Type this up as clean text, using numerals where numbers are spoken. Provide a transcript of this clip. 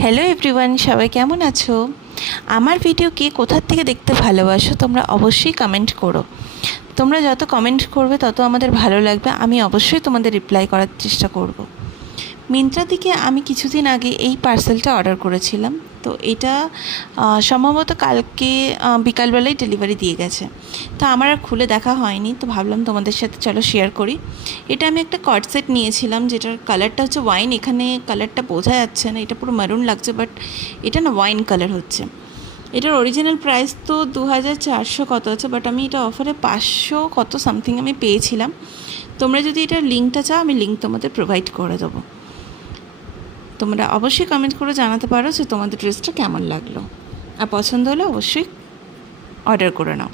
Hello everyone, সবাই কেমন আছো? আমার ভিডিও কে কোথার থেকে দেখতে ভালোবাসো তোমরা অবশ্যই কমেন্ট করো। তোমরা যত কমেন্ট করবে তত আমাদের ভালো লাগবে। আমি অবশ্যই তোমাদের রিপ্লাই করার চেষ্টা করব। মিন্ত্রা থেকে আমি কিছুদিন আগে এই পার্সেলটা অর্ডার করেছিলাম। তো এটা সম্ভবত কালকে বিকালবেলায় ডেলিভারি দিয়ে গেছে। তো আমার আর খুলে দেখা হয়নি, তো ভাবলাম তোমাদের সাথে চলো শেয়ার করি। এটা আমি একটা কর্ড সেট নিয়েছিলাম, যেটার কালারটা হচ্ছে ওয়াইন। এখানে কালারটা বোঝা যাচ্ছে না, এটা পুরো মারুন লাগছে, বাট এটা না ওয়াইন কালার হচ্ছে। এটার অরিজিনাল প্রাইস তো 2400 কত আছে, বাট আমি এটা অফারে 500 কত সামথিং আমি পেয়েছিলাম। তোমরা যদি এটার লিঙ্কটা চাও, আমি লিঙ্ক তোমাদের প্রোভাইড করে দেবো। তোমরা অবশ্যই কমেন্ট করে জানাতে পারো যে তোমাদের ড্রেসটা কেমন লাগলো, আর পছন্দ হলে অবশ্যই অর্ডার করে নাও।